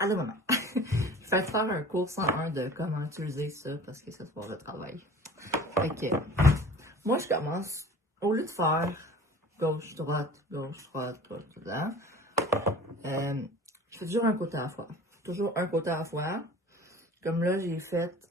à le moment. Je vais te faire un cours 101 de comment utiliser ça parce que ça se passe le travail. Fait que, moi, je commence, au lieu de faire gauche, droite, dedans, je fais toujours un côté à la fois. Toujours un côté à la fois. Comme là, j'ai fait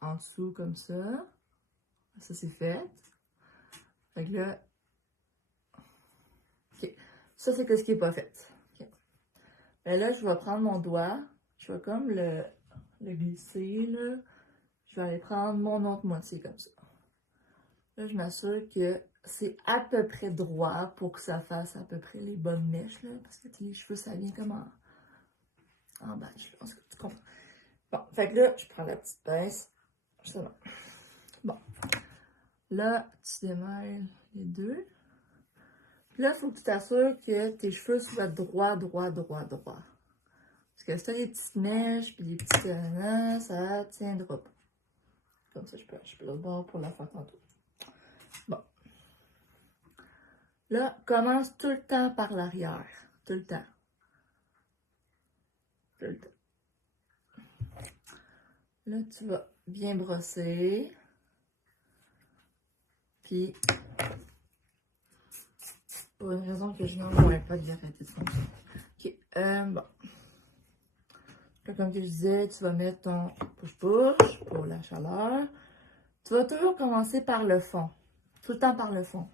en dessous comme ça. Ça, c'est fait. Fait que là, ok. Ça, c'est que ce qui n'est pas fait. Okay. Et là, je vais prendre mon doigt. Je vais comme le glisser, là. Je vais aller prendre mon autre moitié comme ça. Là, je m'assure que c'est à peu près droit pour que ça fasse à peu près les bonnes mèches, là. Parce que les cheveux, ça vient comme en batch, là. Tu comprends? Bon, fait que là, je prends la petite pince. Justement. Bon. Là, tu démêles les deux. Puis là, il faut que tu t'assures que tes cheveux soient droits. Parce que si tu as des petites mèches, puis des petits ça tiendra pas. Comme ça, je peux le voir pour la faire tantôt. Bon. Là, commence tout le temps par l'arrière. Tout le temps. Tout le temps. Là, tu vas bien brosser. Puis, pour une raison que je n'en vois pas de arrêter de fonctionner. Ok, bon. Là, comme je disais, tu vas mettre ton push-push pour la chaleur. Tu vas toujours commencer par le fond. Tout le temps par le fond.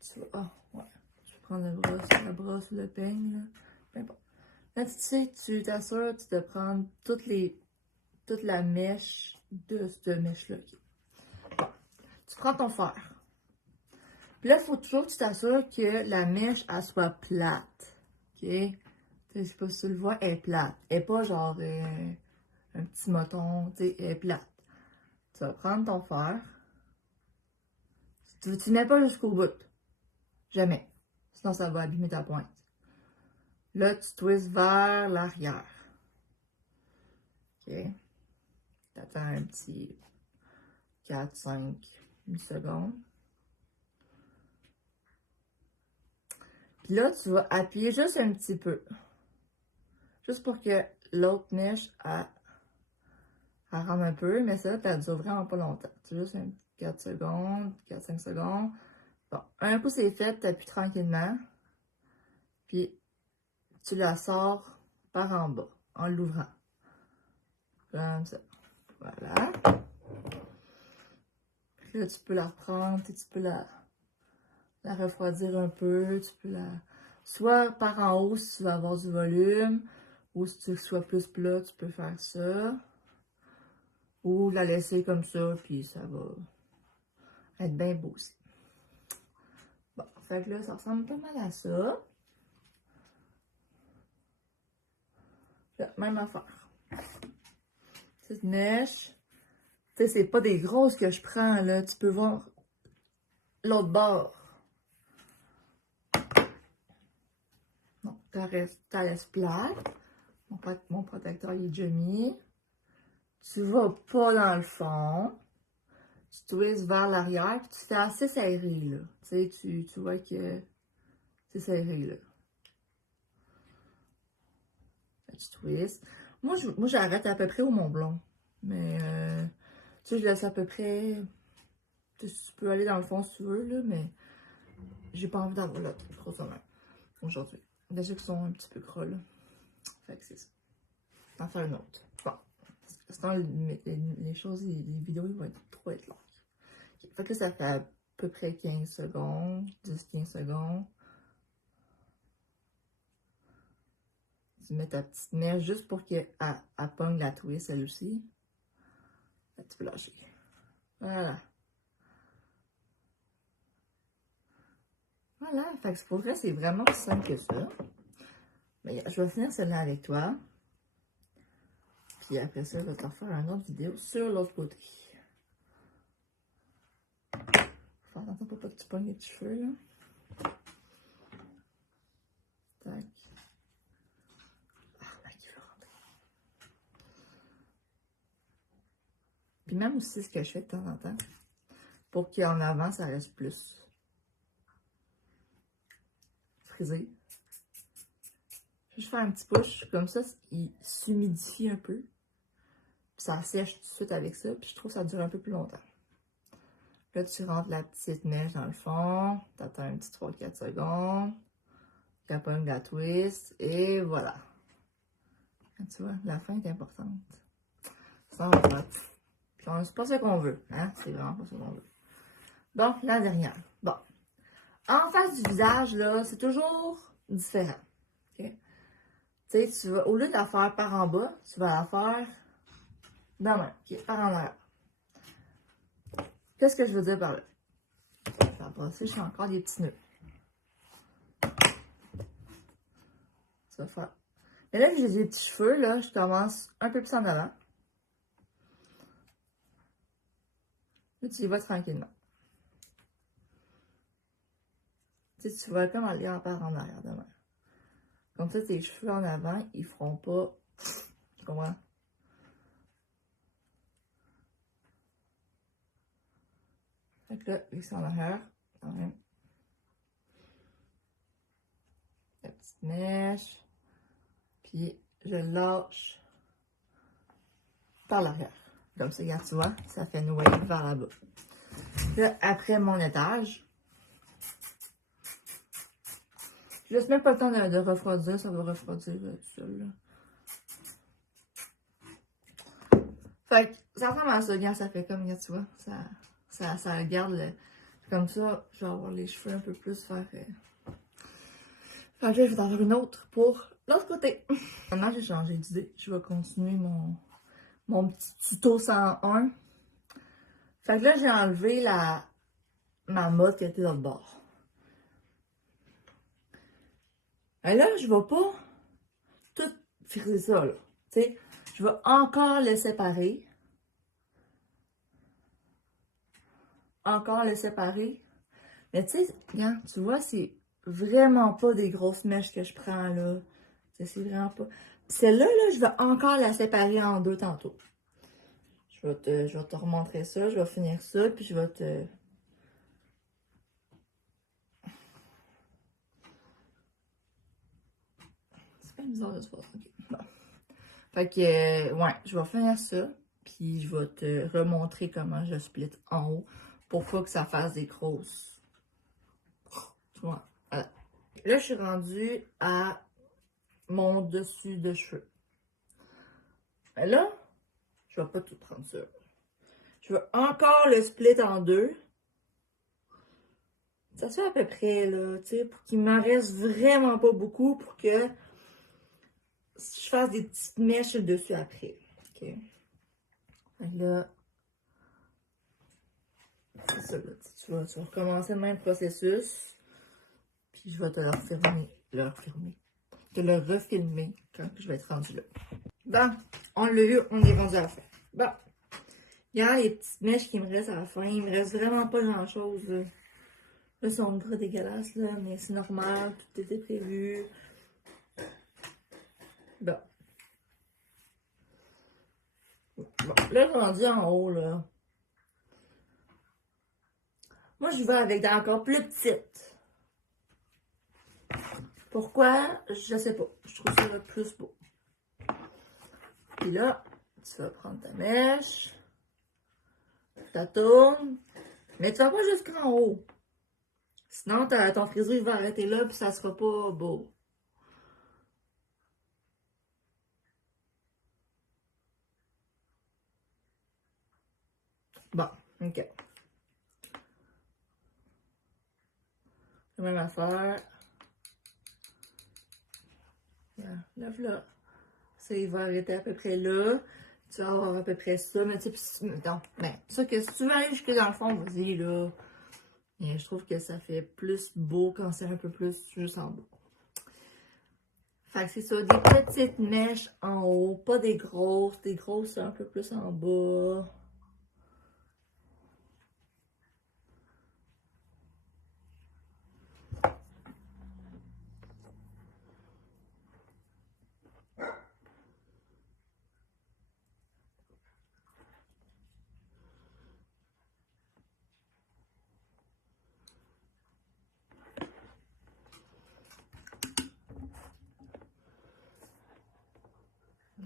Tu vas, ouais. Je vais prendre la brosse, le peigne, là. Peu importe. Là, tu sais, tu t'assures de prendre toute la mèche de cette mèche-là. Okay. Bon. Tu prends ton fer. Puis là, il faut toujours que tu t'assures que la mèche, elle soit plate. OK? Je sais pas si tu le vois, elle est plate. Elle n'est pas genre un petit moton, tu sais, elle est plate. Tu vas prendre ton fer. Tu ne mets pas jusqu'au bout. Jamais. Sinon, ça va abîmer ta pointe. Là, tu twists vers l'arrière. OK? Tu attends un petit 4-5 secondes. Puis là, tu vas appuyer juste un petit peu. Juste pour que l'autre mèche, elle rentre un peu. Mais ça, ça dure vraiment pas longtemps. C'est juste un 4 secondes, 4-5 secondes. Bon, un coup c'est fait, tu appuies tranquillement. Puis, tu la sors par en bas, en l'ouvrant. Comme ça. Voilà. Puis là, tu peux la reprendre, tu peux la refroidir un peu. Tu peux la... Soit par en haut si tu veux avoir du volume, ou si tu veux que ce soit plus plat, tu peux faire ça. Ou la laisser comme ça, puis ça va être bien beau aussi. Bon, fait que là, ça ressemble pas mal à ça. Là, même affaire. Petite mèche. Tu sais, c'est pas des grosses que je prends, là. Tu peux voir l'autre bord. Bon, t'as laisse plate. Mon protecteur, il est déjà mis. Tu vas pas dans le fond. Tu twists vers l'arrière, puis tu fais assez serré, là. Tu sais, tu vois que c'est serré, là. Tu twists. Moi, j'arrête à peu près au Mont Blanc. Mais, tu sais, je laisse à peu près... Tu peux aller dans le fond si tu veux, là, mais j'ai pas envie d'avoir l'autre grosse main aujourd'hui. Déjà qu'ils sont un petit peu gros, là. Fait que c'est ça. Je vais en faire une autre. Bon. Sinon, les choses, les vidéos, ils vont trop être longues. Okay. Fait que là, ça fait à peu près 15 secondes, 10-15 secondes. Tu mets ta petite mèche juste pour qu'elle pogne la twist, elle aussi. Là, tu peux lâcher. Voilà. Voilà. Fait que pour vrai, c'est vraiment plus simple que ça. Mais je vais finir celle-là avec toi. Puis après ça, je vais te refaire une autre vidéo sur l'autre côté. Faut faire attention pour pas que tu pognes les cheveux, là. Tac. Ah, là, qui veut rentrer. Puis même aussi, ce que je fais de temps en temps, pour qu'en avant, ça reste plus frisé. Je fais un petit push, comme ça, il s'humidifie un peu. Puis ça sèche tout de suite avec ça, puis je trouve que ça dure un peu plus longtemps. Là, tu rentres la petite mèche dans le fond, t'attends un petit 3-4 secondes, capogne la twist, et voilà. Tu vois, la fin est importante. Ça va pas. C'est pas ce qu'on veut, hein? C'est vraiment pas ce qu'on veut. Donc, la dernière. Bon. En face du visage, là, c'est toujours différent. OK? Tu sais, tu vas, au lieu de la faire par en bas, tu vas la faire dans la main. OK? Par en arrière. Qu'est-ce que je veux dire par là? Je vais brosser, je fais encore des petits nœuds. Ça va faire. Mais là, que j'ai des petits cheveux, là, je commence un peu plus en avant. Là, tu y vas tranquillement. Tu sais, tu vas comme aller en part en arrière de même. Comme ça, tes cheveux en avant, ils feront pas. Tu comprends? Fait que là, vu que c'est en arrière, quand même. La petite mèche. Puis, je lâche par l'arrière. Comme ça, regarde, tu vois, ça fait une wave vers là-bas. Là, après mon étage, je laisse même pas le temps de refroidir, ça va refroidir tout seul, là. Fait que ça ressemble à ça, regarde, ça fait comme, regarde, tu vois, ça garde le... Comme ça, je vais avoir les cheveux un peu plus faire... Fait que là, je vais en faire une autre pour l'autre côté. Maintenant, j'ai changé d'idée. Je vais continuer mon petit tuto 101. Fait que là, j'ai enlevé ma mode qui était dans le bord. Et là, je vais pas tout friser ça, là. Tu sais, je vais encore les séparer. Encore les séparer. Mais tu sais, regarde, tu vois, c'est vraiment pas des grosses mèches que je prends, là. C'est vraiment pas... Celle-là, là, je vais encore la séparer en deux tantôt. Je vais te remontrer ça, je vais finir ça, puis je vais te... C'est pas bizarre de se faire. Ok, bon. Fait que, ouais, je vais finir ça, puis je vais te remontrer comment je split en haut pour pas que ça fasse des grosses... Tu vois, voilà. Là, je suis rendue à mon dessus de cheveux. Mais là, je vais pas tout prendre ça. Je vais encore le split en deux. Ça se fait à peu près, là, tu sais, pour qu'il m'en reste vraiment pas beaucoup pour que je fasse des petites mèches dessus après. OK. Là, c'est ça, là. Tu vas recommencer le même processus. Puis je vais te le refilmer. Te le refilmer quand je vais être rendu là. Bon, on l'a eu, on est rendu à la fin. Bon. Il y a les petites mèches qui me restent à la fin. Il me reste vraiment pas grand-chose, là. Là, c'est un gras dégueulasse, là, mais c'est normal, tout était prévu. Bon. Bon, là, rendu en haut, là. Moi, je vais avec des encore plus petites. Pourquoi? Je sais pas. Je trouve ça plus beau. Puis là, tu vas prendre ta mèche. Tu la tournes. Mais tu vas pas jusqu'en haut. Sinon, ton frisou, il va arrêter là, puis ça sera pas beau. Bon, ok. La même affaire. Lève là. Ça, il va arrêter à peu près là. Tu vas avoir à peu près ça. Mais tu sais, non. Ben, ça que si tu veux aller jusque dans le fond, vas-y, là. Mais je trouve que ça fait plus beau quand c'est un peu plus juste en bas. Fait que c'est ça, des petites mèches en haut, pas des grosses un peu plus en bas.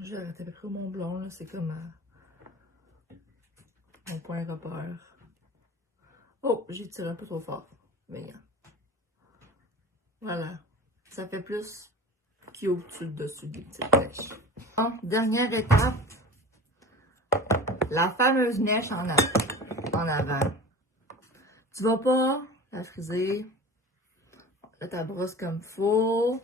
J'ai arrêté avec mon blond, là. C'est comme mon point repère. Oh, j'ai tiré un peu trop fort. Mais voilà. Ça fait plus au-dessus, dessus des petites mèches. Bon, dernière étape. La fameuse mèche en avant. Tu vas pas la friser. Là, ta brosse comme faut.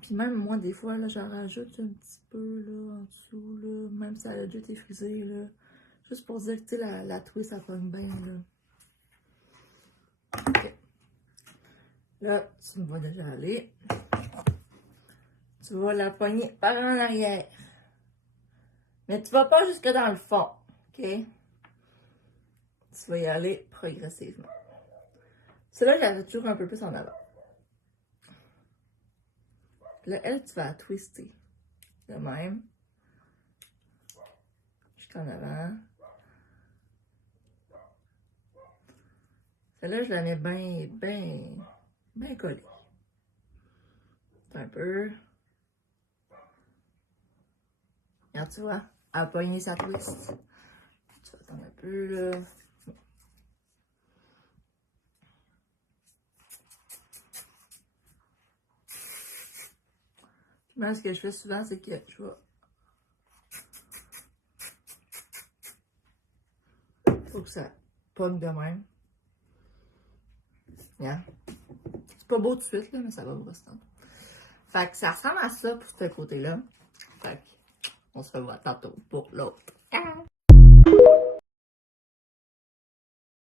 Puis même moi, des fois, là, j'en rajoute un petit peu là, en dessous, là. Même si elle a déjà été frisée, là. Juste pour dire que, tu sais, la twist, ça pogne bien, là. OK. Là, tu me vois déjà aller. Tu vas la pogner par en arrière. Mais tu vas pas jusque dans le fond, OK? Tu vas y aller progressivement. Celle-là, je la fais toujours un peu plus en avant. Là, elle, tu vas la twister. De même. Jusqu'en avant. Celle-là, je la mets bien collée. Un peu. Regarde, tu vois, elle a pogné sa twist. Tu vas attendre un peu, là. Moi, ce que je fais souvent, c'est que je vais... Faut que ça pogne de même. Yeah. C'est pas beau tout de suite, là, mais ça va vous rester. Fait que ça ressemble à ça pour ce côté-là. Fait que on se revoit tantôt pour l'autre.